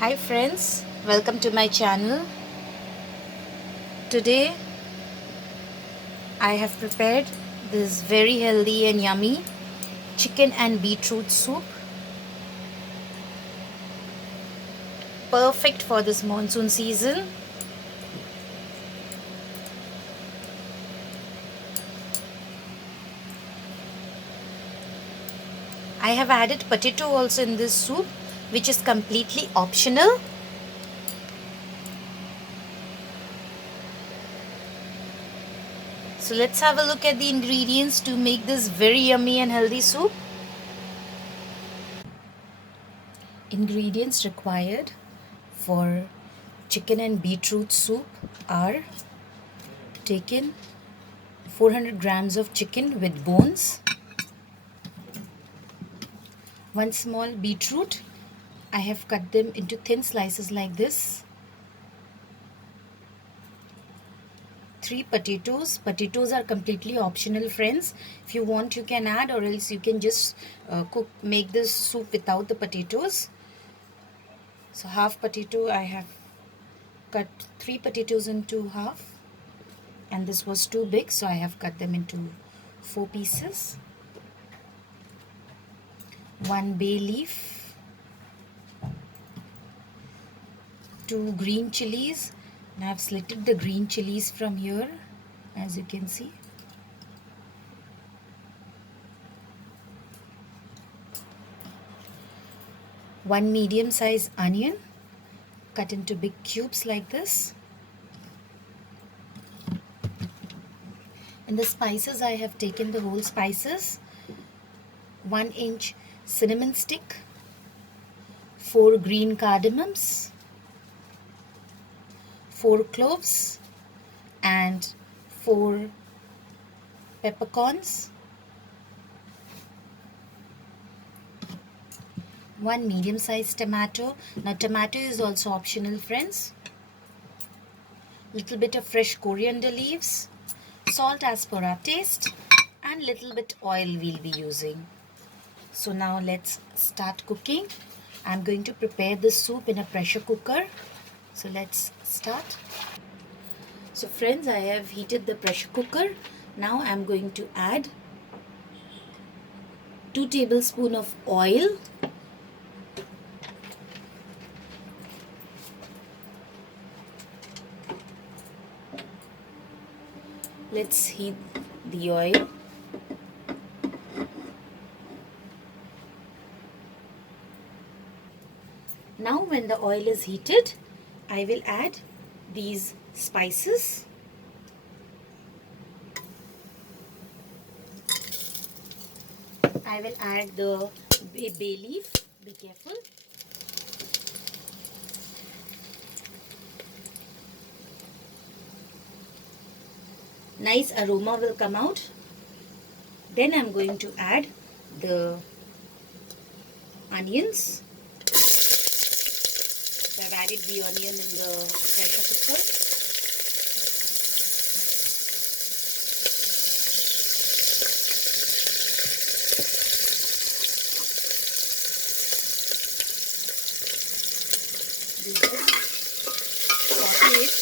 Hi friends, welcome to my channel. Today I have prepared this very healthy and yummy chicken and beetroot soup. Perfect for this monsoon season. I have added potato also in this soup, which is completely optional. So let's have a look at the ingredients to make this very yummy and healthy soup. Ingredients required for chicken and beetroot soup are taken 400 grams of chicken with bones, 1 small beetroot. I have cut them into thin slices like this. 3 potatoes. Potatoes are completely optional, friends. If you want, you can add, or else you can just make this soup without the potatoes. So half potato, I have cut 3 potatoes into half, and this was too big, so I have cut them into 4 pieces. 1 bay leaf, 2 green chilies, and I have slitted the green chilies from here, as you can see. 1 medium sized onion cut into big cubes like this. In the spices, I have taken the whole spices: 1 inch cinnamon stick, 4 green cardamoms, 4 cloves, and 4 peppercorns. 1 medium sized tomato. Now tomato is also optional, friends. Little bit of fresh coriander leaves, salt as per our taste, and little bit oil we'll be using. So now let's start cooking. I'm going to prepare the soup in a pressure cooker. So let's start. So friends, I have heated the pressure cooker. Now I'm going to add 2 tablespoons of oil. Let's heat the oil. Now when the oil is heated, I will add these spices. I will add the bay leaf. Be careful. Nice aroma will come out. Then I'm going to add the onions. So I've added the onion in the pressure cooker. We just saute it.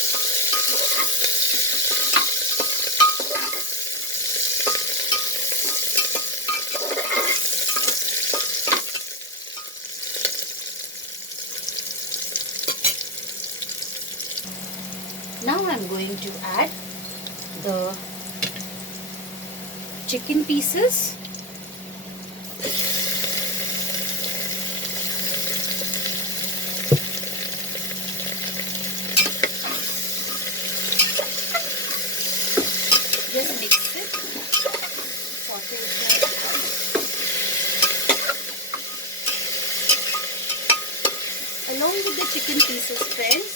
Now I'm going to add the chicken pieces. Just mix it, saute it. Along with the chicken pieces, friends,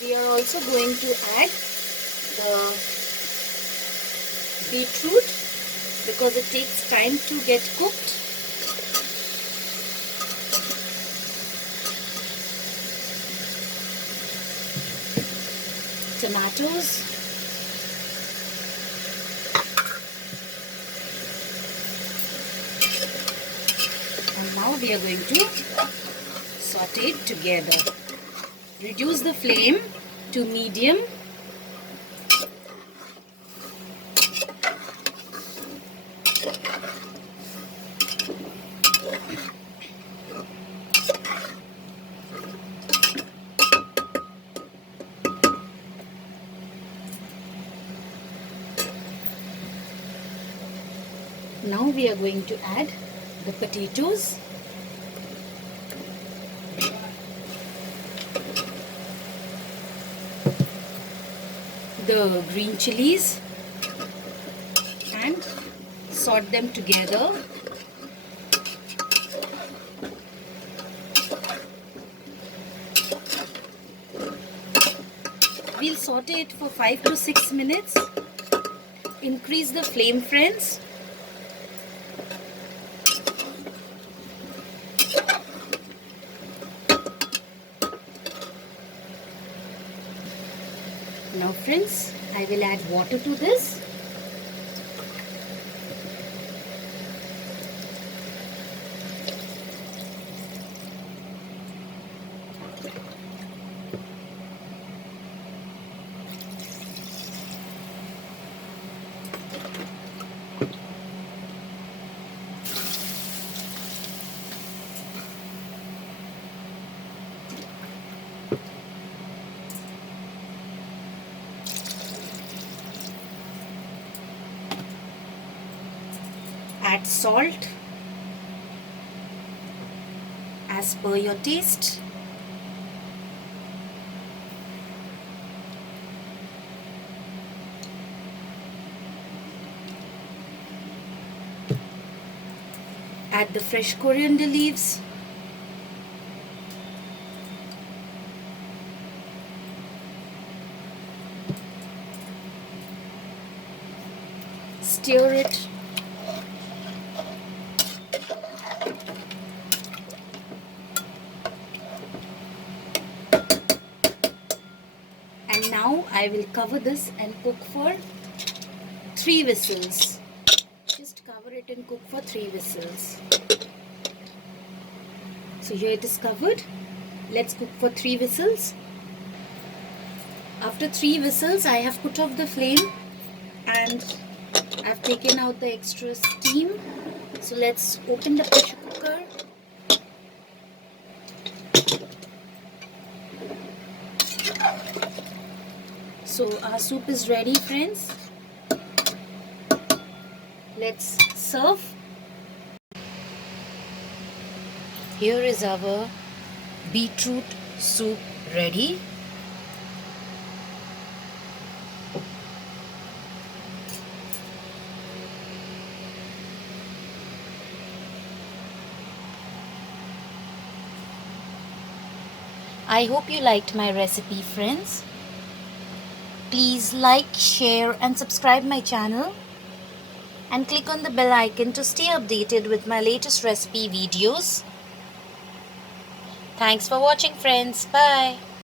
we are also going to add the beetroot because it takes time to get cooked. Tomatoes. And now we are going to saute it together. Reduce the flame to medium. Now we are going to add the potatoes. The green chilies and sort them together. We'll saute it for 5 to 6 minutes. Increase the flame, friends. Now friends, I will add water to this. Add salt as per your taste. Add the fresh coriander leaves. Stir it. And now I will cover this and cook for 3 whistles. Just cover it and cook for 3 whistles. So here it is covered. Let's cook for 3 whistles. After 3 whistles, I have put off the flame and I've taken out the extra steam. So let's open the pressure cooker. So our soup is ready, friends. Let's serve. Here is our beetroot soup ready. I hope you liked my recipe, friends. Please like, share and subscribe my channel and click on the bell icon to stay updated with my latest recipe videos. Thanks for watching, friends. Bye.